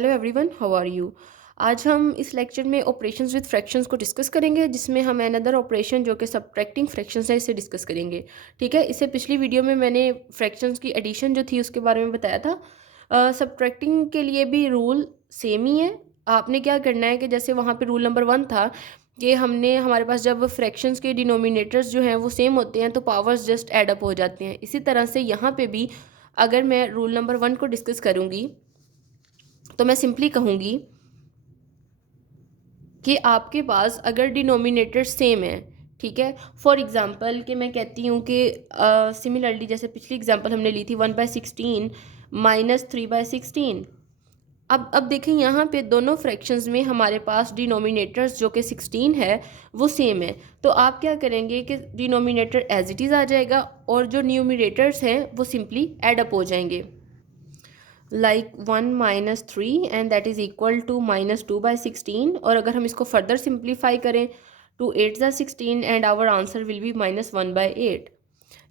Hello everyone, how are you. आज हम इस लेक्चर में ऑपरेशंस विद फ्रैक्शंस को डिस्कस करेंगे, जिसमें हम अनदर ऑपरेशन जो कि सब्ट्रैक्टिंग फ्रैक्शंस है इसे डिस्कस करेंगे। ठीक है, इससे पिछली वीडियो में मैंने फ्रैक्शंस की एडिशन जो थी उसके बारे में बताया था। सब्ट्रैक्टिंग के लिए भी रूल सेम ही है। आपने क्या करना है कि जैसे वहाँ पे रूल नंबर 1 था कि हमारे पास जब फ्रैक्शंस के डिनोमिनेटर्स जो हैं वो सेम होते हैं तो पावर्स जस्ट एड अप हो जाते हैं। इसी तरह से यहाँ पे भी अगर मैं रूल नंबर 1 को डिस्कस करूँगी तो मैं सिंपली कहूँगी कि आपके पास अगर डिनोमिनेटर सेम है, ठीक है। फॉर एग्ज़ाम्पल कि मैं कहती हूँ कि सिमिलरली जैसे पिछली एग्जांपल हमने ली थी 1/16 माइनस 3/16। अब देखें यहाँ पे दोनों फ्रैक्शंस में हमारे पास डिनोमिनेटर्स जो कि 16 है वो सेम है। तो आप क्या करेंगे कि डिनोमिनेटर एज इट इज़ आ जाएगा और जो न्यूमिनेटर्स हैं वो सिंपली एड अप हो जाएंगे। Like 1 minus 3 and that is equal to -2/16। और अगर हम इसको फर्दर सिंप्लीफाई करें, 2 8 ज़ा 16 and our answer will be -1/8।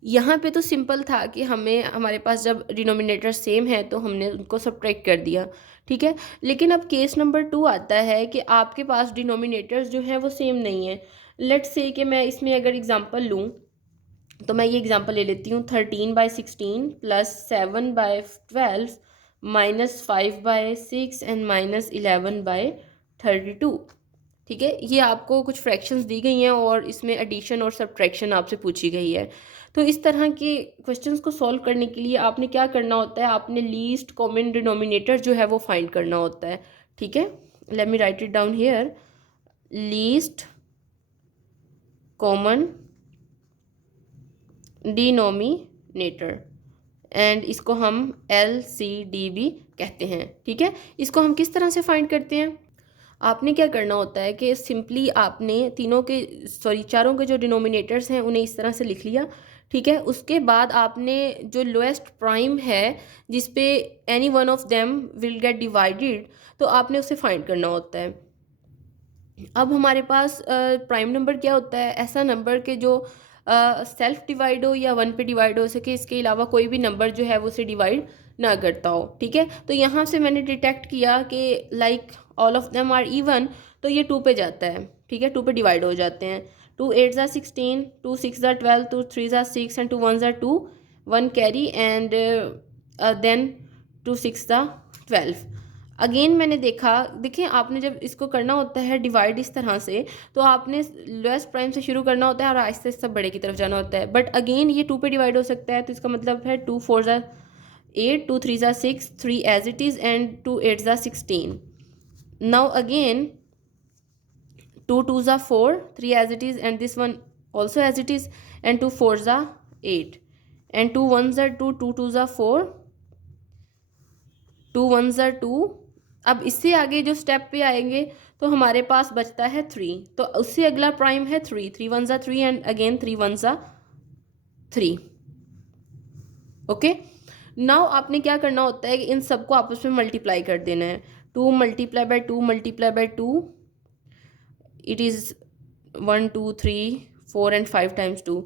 यहाँ पे तो सिंपल था कि हमारे पास जब डिनोमिनेटर सेम है तो हमने उनको सब्ट्रैक्ट कर दिया, ठीक है। लेकिन अब केस नंबर 2 आता है कि आपके पास डिनोमिनेटर्स जो हैं वो सेम नहीं है। लेट्स से कि मैं इसमें अगर एग्जांपल लूँ तो मैं ये एग्जांपल ले लेती हूँ 13/16 प्लस 7/12 -5/6 एंड -11/32। ठीक है, ये आपको कुछ फ्रैक्शंस दी गई हैं और इसमें एडिशन और सब्ट्रैक्शन आपसे पूछी गई है। तो इस तरह के क्वेश्चंस को सॉल्व करने के लिए आपने क्या करना होता है, आपने लीस्ट कॉमन डिनोमिनेटर जो है वो फाइंड करना होता है। ठीक है, let me right it down here. Least common denominator, and इसको हम LCD भी कहते हैं। ठीक है, इसको हम किस तरह से फाइंड करते हैं, आपने क्या करना होता है कि सिंपली आपने चारों के जो डिनोमिनेटर्स हैं उन्हें इस तरह से लिख लिया। ठीक है, उसके बाद आपने जो लोएस्ट प्राइम है जिस पे any one of them will get divided, तो आपने उसे फाइंड करना होता है। अब हमारे पास प्राइम नंबर क्या होता है, ऐसा नंबर के जो सेल्फ डिवाइड हो या 1 पे डिवाइड हो सके, इसके अलावा कोई भी नंबर जो है वो उसे डिवाइड ना करता हो। ठीक है, तो यहाँ से मैंने डिटेक्ट किया कि like all of them are even, तो ये 2 पे जाता है। ठीक है, 2 पे डिवाइड हो जाते हैं। 2 8 ज़ा 16, 2 6 ज़ा 12, 2 3 ज़ा 6 एंड 2 1 ज़ा 2, 1 कैरी एंड देन 2 6 ज़ा 12। अगेन मैंने देखिए आपने जब इसको करना होता है डिवाइड इस तरह से, तो आपने लोएस्ट प्राइम से शुरू करना होता है और आहिस्ते आहिस्ते बड़े की तरफ जाना होता है। बट अगेन ये 2 पे डिवाइड हो सकता है, तो इसका मतलब है 2 4 ज़ा 8, 2 3 ज़ा 6, 3 एज इट इज़ एंड 2 8 ज़ा 16। नाउ अगेन 2 2 ज़ा 4, 3 as it is and this one also as it is and 2 4 ज़ा 8 एंड 2 1 ज़ा 2, 2 2 ज़ा 4, 2 1 ज़ा 2। अब इससे आगे जो स्टेप पे आएंगे तो हमारे पास बचता है 3, तो उससे अगला प्राइम है 3, 3 1 ज़ा 3 एंड अगेन 3 1 ज़ा 3। ओके, नाउ आपने क्या करना होता है कि इन सबको आपस में मल्टीप्लाई कर देना है। 2 multiply by 2 multiply by 2, it is 1 2 3 4 and 5 times 2,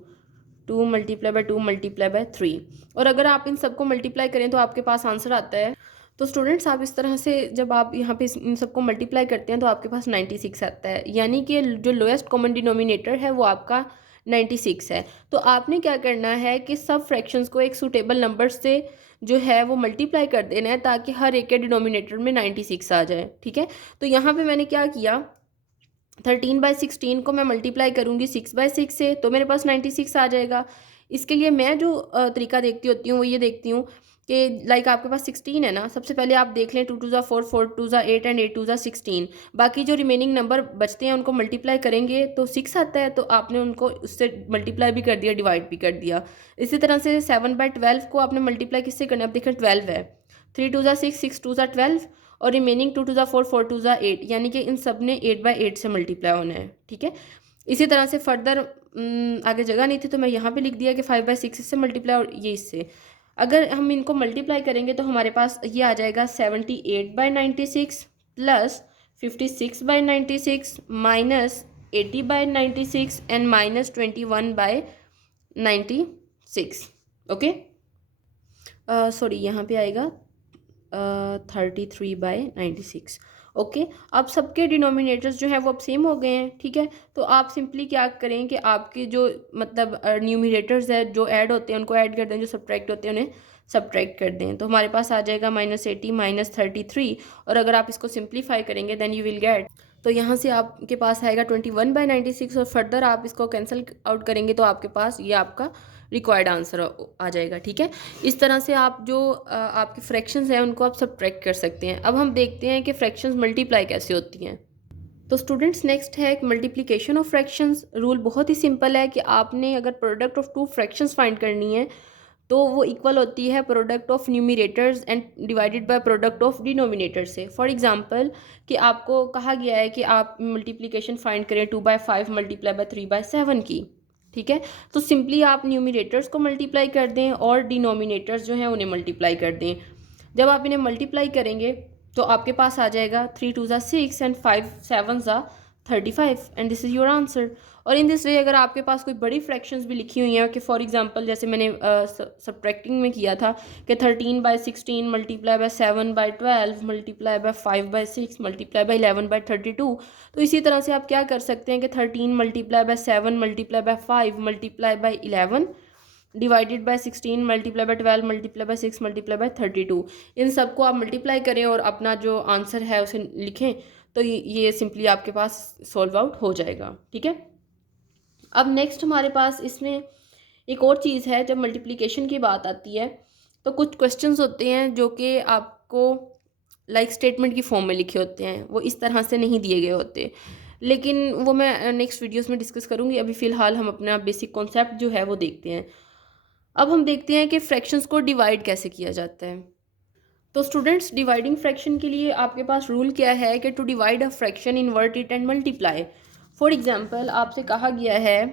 2 multiply by 2 multiply by 3। और अगर आप इन सबको मल्टीप्लाई करें तो आपके पास आंसर आता है। तो स्टूडेंट्स, आप इस तरह से जब आप यहाँ पे इन सबको मल्टीप्लाई करते हैं तो आपके पास 96 आता है, यानी कि जो लोएस्ट कॉमन डिनोमिनेटर है वो आपका 96 है। तो आपने क्या करना है कि सब फ्रैक्शंस को एक सूटेबल नंबर से जो है वो मल्टीप्लाई कर देना है ताकि हर एक के डिनोमिनेटर में 96 आ जाए। ठीक है, तो यहाँ पे मैंने क्या किया, 13/16 को मैं मल्टीप्लाई करूँगी 6/6 से, तो मेरे पास 96 आ जाएगा। इसके लिए मैं जो तरीका देखती होती हूँ वो ये देखती हूँ कि लाइक आपके पास 16 है ना, सबसे पहले आप देख लें 2 2 ज़ा 4, 4 2 ज़ा 8 एंड 8 2 ज़ा 16। बाकी जो रिमेनिंग नंबर बचते हैं उनको मल्टीप्लाई करेंगे तो 6 आता है, तो आपने उनको उससे मल्टीप्लाई भी कर दिया, डिवाइड भी कर दिया। इसी तरह से 7/12 को आपने मल्टीप्लाई किससे करना है, अब देखें 12 है, 3 2 ज़ा 6, 6 2 ज़ा 12 और रिमेनिंग 2 2 ज़ा 4, 4 2 ज़ा 8, यानी कि इन सब ने 8/8 से मल्टीप्लाई होना है। ठीक है, इसी तरह से फर्दर आगे जगह नहीं थी तो मैं यहाँ पे लिख दिया कि 5/6 इससे मल्टीप्लाई और ये इससे। अगर हम इनको मल्टीप्लाई करेंगे तो हमारे पास ये आ जाएगा 78/96 plus 56/96 minus 80/96 and minus 21/96। Okay, sorry यहाँ पे आएगा 33/96। ओके, अब सबके डिनोमिनेटर्स जो है वो अब सेम हो गए हैं, ठीक है। तो आप सिंपली क्या करें कि आपके जो मतलब न्यूमिनेटर्स है जो ऐड होते हैं उनको ऐड कर दें, जो सब्ट्रैक्ट होते हैं उन्हें सब्ट्रैक्ट कर दें। तो हमारे पास आ जाएगा -80 -33, और अगर आप इसको सिंप्लीफाई करेंगे देन यू विल गेट, तो यहाँ से आपके पास आएगा 21/96, और फर्दर आप इसको कैंसिल आउट करेंगे तो आपके पास ये आपका रिक्वायर्ड आंसर आ जाएगा, ठीक है। इस तरह से आप जो आपके फ्रैक्शंस हैं उनको आप सब्ट्रैक्ट कर सकते हैं। अब हम देखते हैं कि फ्रैक्शंस मल्टीप्लाई कैसे होती हैं। तो स्टूडेंट्स नेक्स्ट है मल्टीप्लिकेशन ऑफ फ्रैक्शंस। रूल बहुत ही सिंपल है कि आपने अगर product of two fractions find करनी है तो वो इक्वल होती है product of numerators and divided by product of denominator से। फॉर एग्जांपल कि आपको कहा गया है कि आप मल्टीप्लिकेशन फाइंड करें 2/5 मल्टीप्लाई बाय 3/7 की, ठीक है। तो सिंपली आप न्यूमिनेटर्स को मल्टीप्लाई कर दें और डिनोमिनेटर्स जो हैं उन्हें मल्टीप्लाई कर दें। जब आप इन्हें मल्टीप्लाई करेंगे तो आपके पास आ जाएगा 3 2 ज़ा 6 एंड 5 7 ज़ा 35 and this is your answer. और इन दिस वे अगर आपके पास कोई बड़ी फ्रैक्शंस भी लिखी हुई हैं कि फॉर एग्जांपल जैसे मैंने सब्ट्रैक्टिंग में किया था कि 13/16 multiply by 7/12 multiply by 5/6 multiply by 11/32, तो इसी तरह से आप क्या कर सकते हैं कि 13 multiply by 7 multiply by 5 multiply by 11 divided by 16 multiply by 12 multiply by 6 multiply by 32, इन सबको आप मल्टीप्लाई करें और अपना जो आंसर है उसे लिखें, तो ये सिंपली आपके पास सॉल्व आउट हो जाएगा, ठीक है। अब नेक्स्ट हमारे पास इसमें एक और चीज़ है, जब मल्टीप्लिकेशन की बात आती है तो कुछ क्वेश्चंस होते हैं जो कि आपको लाइक स्टेटमेंट की फॉर्म में लिखे होते हैं, वो इस तरह से नहीं दिए गए होते, लेकिन वो मैं नेक्स्ट वीडियोस में डिस्कस करूँगी। अभी फ़िलहाल हम अपना बेसिक कॉन्सेप्ट जो है वो देखते हैं। अब हम देखते हैं कि फ्रैक्शंस को डिवाइड कैसे किया जाता है। तो स्टूडेंट्स डिवाइडिंग फ्रैक्शन के लिए आपके पास रूल क्या है कि to divide a fraction invert it and multiply. For example आपसे कहा गया है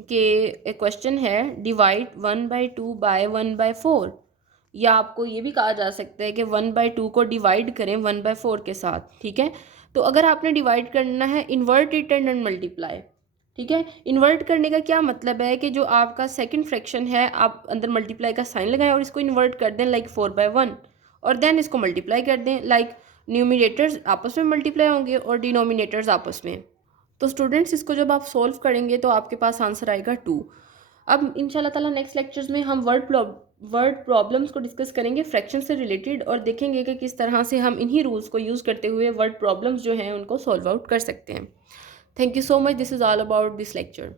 कि एक क्वेश्चन है डिवाइड 1/2 बाय 1/4, या आपको ये भी कहा जा सकता है कि 1/2 को डिवाइड करें 1/4 के साथ, ठीक है। तो अगर आपने डिवाइड करना है इन्वर्ट इट एंड मल्टीप्लाई, ठीक है। इन्वर्ट करने का क्या मतलब है कि जो आपका सेकंड फ्रैक्शन है आप अंदर मल्टीप्लाई का साइन लगाएं और इसको इन्वर्ट कर दें लाइक 4/1, और देन इसको मल्टीप्लाई कर दें लाइक न्यूमिनेटर्स आपस में मल्टीप्लाई होंगे और डिनोमिनेटर्स आपस में। तो स्टूडेंट्स इसको जब आप सोल्व करेंगे तो आपके पास आंसर आएगा 2। अब इंशाल्लाह ताला नेक्स्ट लेक्चर्स में हम वर्ड प्रॉब्लम्स को डिस्कस करेंगे फ्रैक्शन से रिलेटेड, और देखेंगे कि किस तरह से हम इन्हीं रूल्स को यूज़ करते हुए वर्ड प्रॉब्लम्स जो हैं उनको सॉल्व आउट कर सकते हैं। Thank you so much, this is all about this lecture.